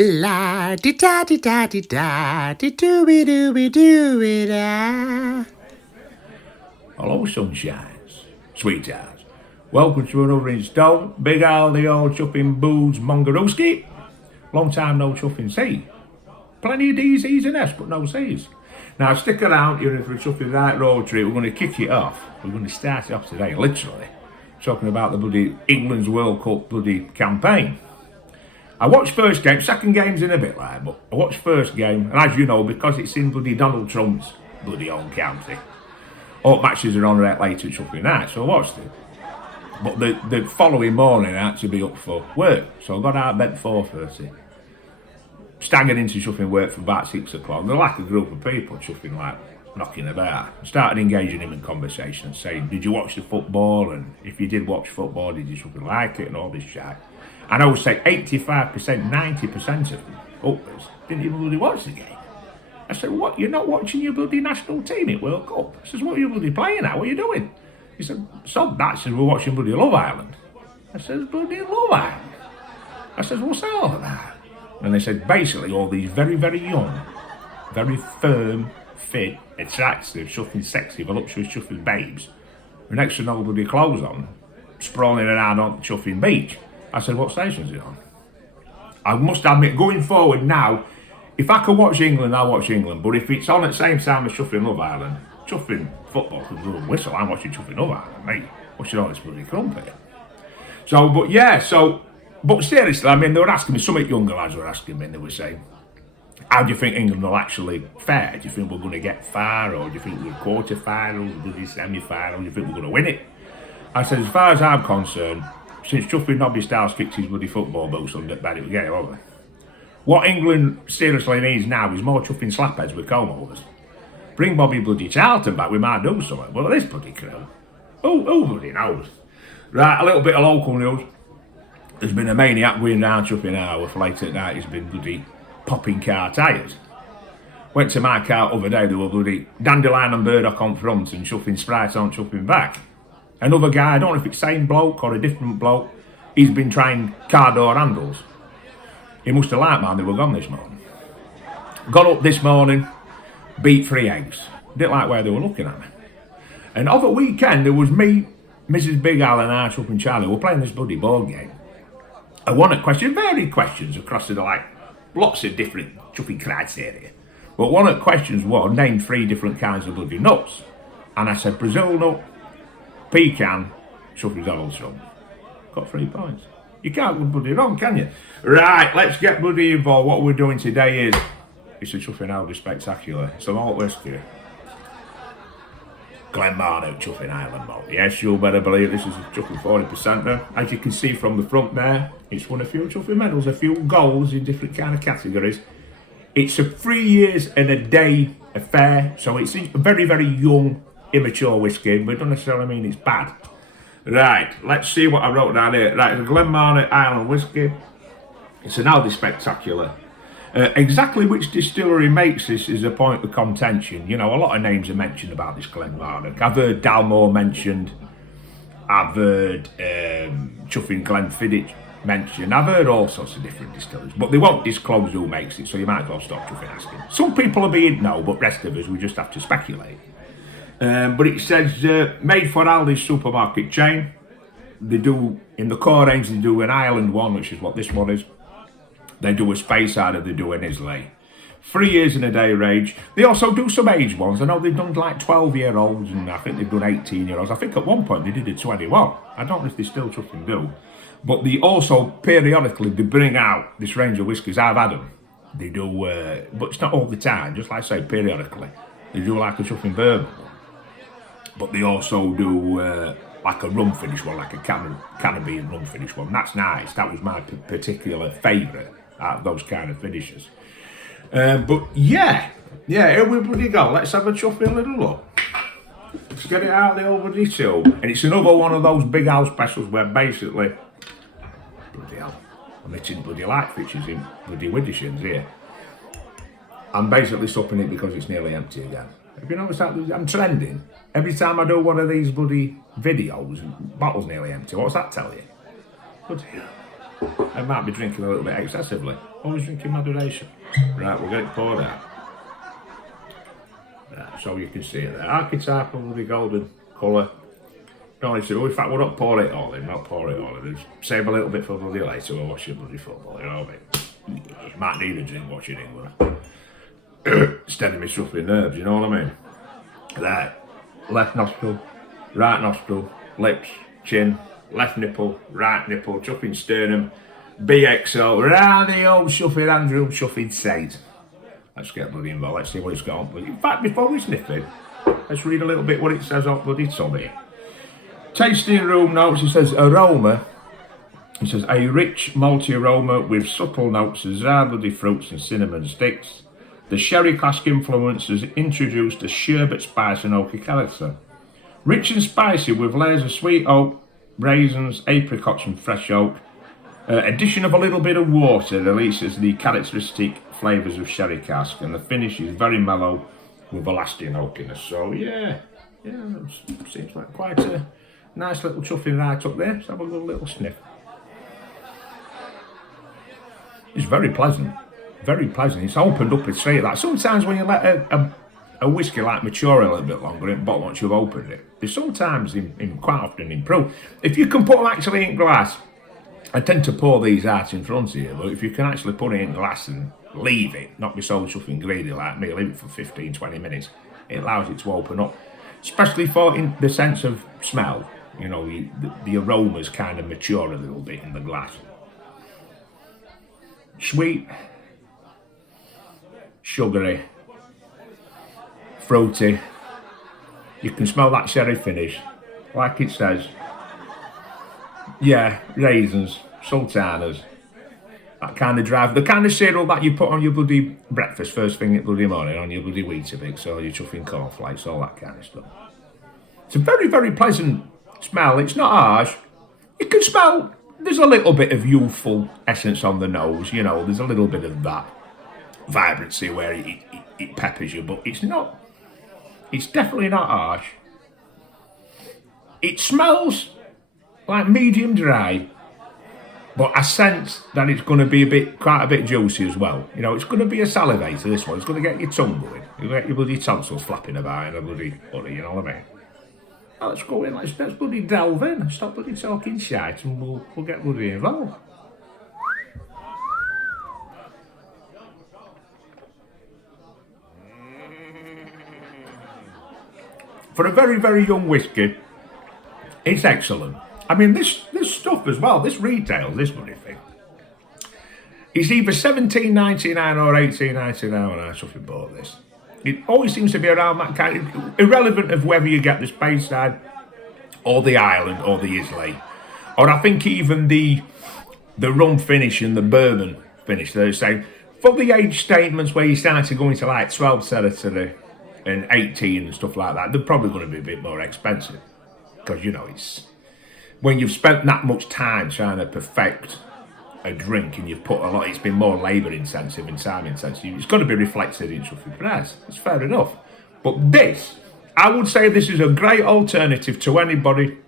La di da di da di da di dooby dooby dooby da. Hello, sunshines, sweethearts. Welcome to another install. Big Aldi old chuffing booze Mongerooski. Long time no chuffing C. Plenty of D's, E's and S, but no C's. Now stick around, you're in for a chuffing right road trip. We're going to kick it off. We're going to start it off today, literally. Talking about the bloody England's World Cup bloody campaign. I watched first game, second game's in a bit like, but I watched first game, and as you know, because it's in bloody Donald Trump's bloody own county, all matches are on right later chuffing night, so I watched it. But the following morning I had to be up for work, so I got out of bed at 4:30. Staggered into chuffing work from about 6 o'clock. There were like a group of people chuffing like knocking about. Started engaging him in conversation, saying, did you watch the football? And if you did watch football, did you chuffing like it? And all this shit. And I would say 85%, 90% of them upwards didn't even really watch the game. I said, what, you're not watching your bloody national team at World Cup? I says, what are you bloody playing at? What are you doing? He said, so that says we're watching bloody Love Island. I says, bloody Love Island? I says, what's that all about? And they said, basically all these very, very young, very firm, fit, attractive, chuffing sexy, voluptuous chuffing babes, with next to no bloody clothes on, sprawling around on the chuffing beach. I said, what station's it on? I must admit, going forward now, if I can watch England, I'll watch England. But if it's on at the same time as chuffing Love Island, chuffing football can blow and whistle, I'm watching chuffing Love Island, mate. Watching all this bloody crumpet. So, but yeah, but seriously, I mean, they were asking me, some younger lads were asking me, and they were saying, how do you think England will actually fare? Do you think we're going to get far, or do you think we're quarter-finals, bloody semi-final, do you think we're going to win it? I said, as far as I'm concerned, since chuffing Nobby Styles kicked his bloody football boots under the bed, it would get it over. What England seriously needs now is more chuffing slapheads with comb holders. Bring Bobby bloody Charlton back, we might do something. Well, this bloody crew. Who bloody knows? Right, a little bit of local news. There's been a maniac going round chuffing hour for late at night. He's been bloody popping car tyres. Went to my car the other day, there were bloody dandelion and burdock on front and chuffing Sprite on chuffing back. Another guy, I don't know if it's the same bloke or a different bloke, he's been trying car door handles. He must have liked mine, they were gone this morning. Got up this morning, beat 3 eggs. Didn't like where they were looking at me. And over the weekend, there was me, Mrs. Big Al and I, chuffing Charlie, we were playing this bloody board game. I wanted questions, varied questions across the like, lots of different chuffing criteria. But one of the questions was, name 3 different kinds of bloody nuts. And I said, Brazil nut, pecan, chuffing Donald Trump. Got 3 points. You can't go bloody wrong, can you? Right, let's get bloody involved. What we're doing today is, it's a chuffing Aldi spectacular. It's a malt whiskey. Glen Monarch chuffing Highland malt. Yes, you'll better believe this is a chuffing 40% there. As you can see from the front there, it's won a few chuffing medals, a few goals in different kind of categories. It's a 3 years and a day affair, so it's a very, very young, immature whiskey, but it doesn't necessarily mean it's bad. Right, let's see what I wrote down here. Right, the Glen Monarch Highland Whisky. It's an Aldi spectacular. Exactly which distillery makes this is a point of contention. You know, a lot of names are mentioned about this Glen Monarch. I've heard Dalmore mentioned. I've heard chuffing Glenfiddich mentioned. I've heard all sorts of different distilleries, but they won't disclose who makes it, so you might as well stop chuffing asking. Some people are being no, but rest of us, we just have to speculate. But it says made for Aldi's supermarket chain. They do, in the core range, they do an Highland one, which is what this one is. They do a Speyside, they do an Islay. 3 years in a day range. They also do some age ones. I know they've done like 12-year-olds, and I think they've done 18-year-olds. I think at one point they did a 21. I don't know if they still chuffing do. But they also, periodically, they bring out this range of whiskies. I've had them. They do, but it's not all the time, just like I say, periodically. They do like a chuffing bourbon. But they also do like a rum finish one, like a Caribbean rum finish one. That's nice. That was my particular favourite out of those kind of finishes. But yeah, here we bloody go. Let's have a chuffing little look. Let's get it out of the old bloody till. And it's another one of those big house specials where basically, bloody hell, I'm hitting bloody light fixtures in bloody Widdershins here. I'm basically supping it because it's nearly empty again. Have you noticed that? I'm trending. Every time I do one of these bloody videos, bottle's nearly empty. What's that tell you? Bloody hell. I might be drinking a little bit excessively. Always drinking moderation. Right, we'll get it poured out. Right, so you can see it there. Archetypal with the golden colour. Don't need to, in fact, we'll not pour it all in, Just save a little bit for bloody later, we'll watch your bloody football, you know what I mean? You might need a drink watching England. Steady me suffering nerves, you know what I mean? There. Left nostril, right nostril, lips, chin, left nipple, right nipple, chuffing sternum, BXO, round the old shuffing Andrew, shuffing side. Let's get bloody involved, let's see what it's got on. In fact, before we sniff it, let's read a little bit what it says on bloody tummy. Tasting room notes, it says aroma. It says a rich malty aroma with subtle notes of bloody fruits and cinnamon sticks. The sherry cask influence has introduced a sherbet spice and oaky character. Rich and spicy with layers of sweet oak, raisins, apricots and fresh oak. Addition of a little bit of water releases the characteristic flavours of sherry cask, and the finish is very mellow with a lasting oakiness. So yeah, seems like quite a nice little chuffing right up there. Let's have a good little sniff. It's very pleasant. Very pleasant. It's opened up straight like that. Sometimes when you let a whiskey like mature a little bit longer in bottle once you've opened it, they sometimes quite often improve. If you can put them actually in glass, I tend to pour these out in front of you, but if you can actually put it in glass and leave it, not be so chuffing greedy like me, leave it for 15-20 minutes, it allows it to open up. Especially for in the sense of smell, you know, the aromas kind of mature a little bit in the glass. Sweet, sugary, fruity. You can smell that sherry finish, like it says. Yeah, raisins, sultanas, that kind of drive, the kind of cereal that you put on your bloody breakfast first thing at bloody morning, on your bloody Weetabix or your chuffing cornflakes, all that kind of stuff. It's a very, very pleasant smell. It's not harsh. You can smell, there's a little bit of youthful essence on the nose, you know, there's a little bit of that vibrancy where it peppers you, but it's definitely not harsh. It smells like medium dry, but I sense that it's going to be quite a bit juicy as well. You know, it's going to be a salivator, this one. It's going to get your tongue going. You'll get your bloody tonsils flapping about in a bloody hurry, you know what I mean? Well, let's go in, let's bloody delve in. Stop bloody talking shite and we'll get bloody involved. For a very, very young whiskey, it's excellent. I mean, this stuff as well, this retails, this bloody thing. It's either $17.99 or $18.99 when I fucking bought this. It always seems to be around that kind of, irrelevant of whether you get the Speyside or the Highland or the Islay. Or I think even the rum finish and the bourbon finish, they're saying, for the age statements where you start to go into like 12 territory and 18 and stuff like that, they're probably going to be a bit more expensive. Because, you know, it's when you've spent that much time trying to perfect a drink and you've put a lot, it's been more labour intensive and time intensive, it's got to be reflected in something price. That's fair enough. But this, I would say this is a great alternative to anybody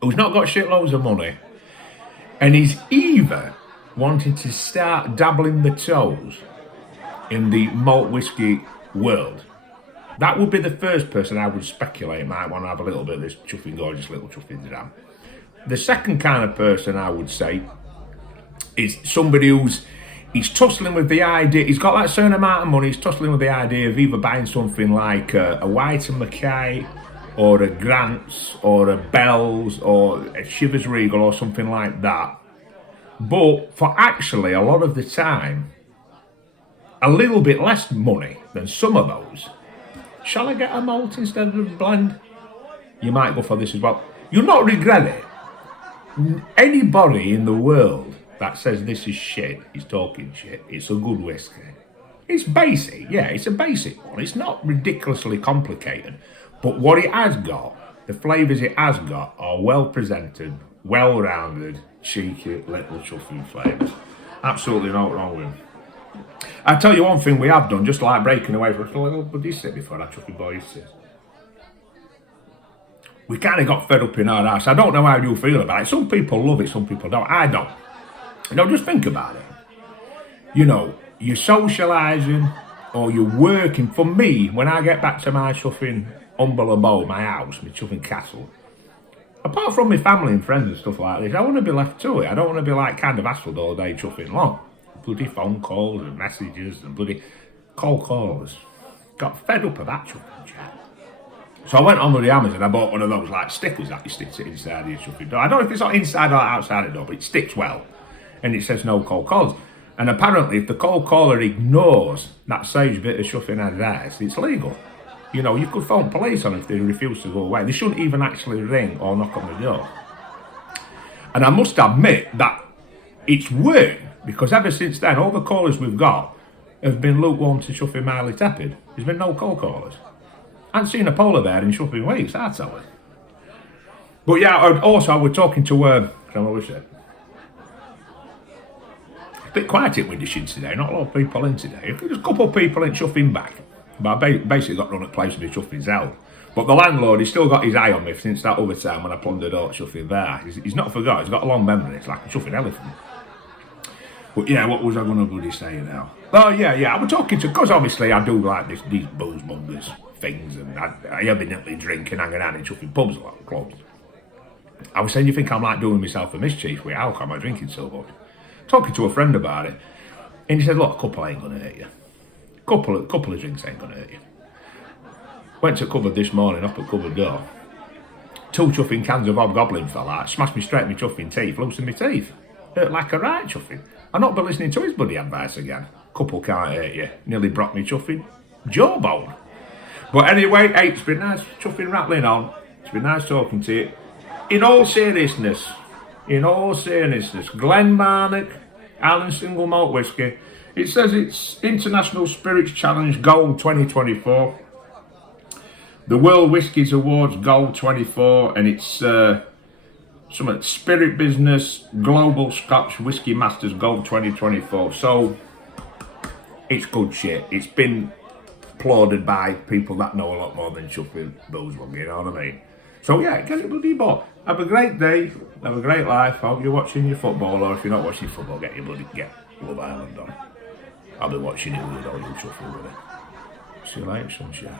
who's not got shitloads of money and is either wanting to start dabbling the toes in the malt whiskey world. That would be the first person I would speculate might want to have a little bit of this chuffing, gorgeous little chuffing dram. The second kind of person I would say is somebody he's tussling with the idea, he's got that certain amount of money, he's tussling with the idea of either buying something like a White and Mackay or a Grant's or a Bell's or a Chivas Regal or something like that. But for actually a lot of the time, a little bit less money than some of those, shall I get a malt instead of a blend? You might go for this as well. You'll not regret it. Anybody in the world that says this is shit is talking shit. It's a good whiskey. It's basic, yeah, it's a basic one. It's not ridiculously complicated. But what it has got, the flavours it has got, are well presented, well-rounded, cheeky, little chuffing flavours. Absolutely not wrong with them. I'll tell you one thing we have done, just like breaking away from a little buddy sit before that chuffing boy sits. We kind of got fed up in our house. I don't know how you feel about it. Some people love it, some people don't. I don't. Just think about it. You're socialising or you're working. For me, when I get back to my chuffing humble abode, my house, my chuffing castle, apart from my family and friends and stuff like this, I want to be left to it. I don't want to be like kind of hassled all day chuffing long. Bloody phone calls and messages and bloody cold callers. Got fed up of that chuffing chat. So I went on with the Amazon. I bought one of those like stickers that you stick it inside of your chuffing door. I don't know if it's not inside or outside the door, but it sticks well. And it says no cold calls. And apparently, if the cold caller ignores that sage bit of chuffing advice, it's legal. You could phone police on if they refuse to go away. They shouldn't even actually ring or knock on the door. And I must admit that it's worked, because ever since then, all the callers we've got have been lukewarm to chuffing mildly tepid. There's been no cold callers. I haven't seen a polar bear in chuffing weeks, I tell you. But yeah, also we're talking to, what was it? A bit quiet in Windershins today, not a lot of people in today. There's a couple of people in chuffing back. But I basically got run at place with my chuffing's hell. But the landlord, he's still got his eye on me since that other time when I plundered out chuffing there. He's not forgot, he's got a long memory, it's like a chuffing elephant. But yeah, what was I going to bloody say now? Oh yeah, I was talking to, because obviously I do like these booze mongers things, and I evidently drink and hang around in chuffing pubs a lot, clubs. I was saying, you think I'm like doing myself a mischief with alcohol, am I drinking so much? Talking to a friend about it, and he said, look, a couple ain't going to hurt you. Couple of drinks ain't going to hurt you. Went to cupboard this morning, up at cupboard door. 2 chuffing cans of hobgoblin fell out, smashed me straight in my chuffing teeth, loosened my teeth. Hurt like a right chuffing. I'm not been listening to his bloody advice again. Couple can't hurt you. Nearly broke me chuffing jawbone. But anyway, hey, it's been nice chuffing rattling on. It's been nice talking to you. In all seriousness, Glen Monarch Highland Single Malt Whisky. It says it's International Spirits Challenge Gold 2024. The World Whiskies Awards Gold 24, and it's some Spirit Business Global Scotch Whisky Masters Gold 2024. So it's good shit. It's been applauded by people that know a lot more than chuffing booze, you know what I mean? So yeah, get it bloody bought. Have a great day, have a great life. I hope you're watching your football, or if you're not watching football, get Love Island on. I'll be watching it with all you chuffing with it. See you later, sunshine.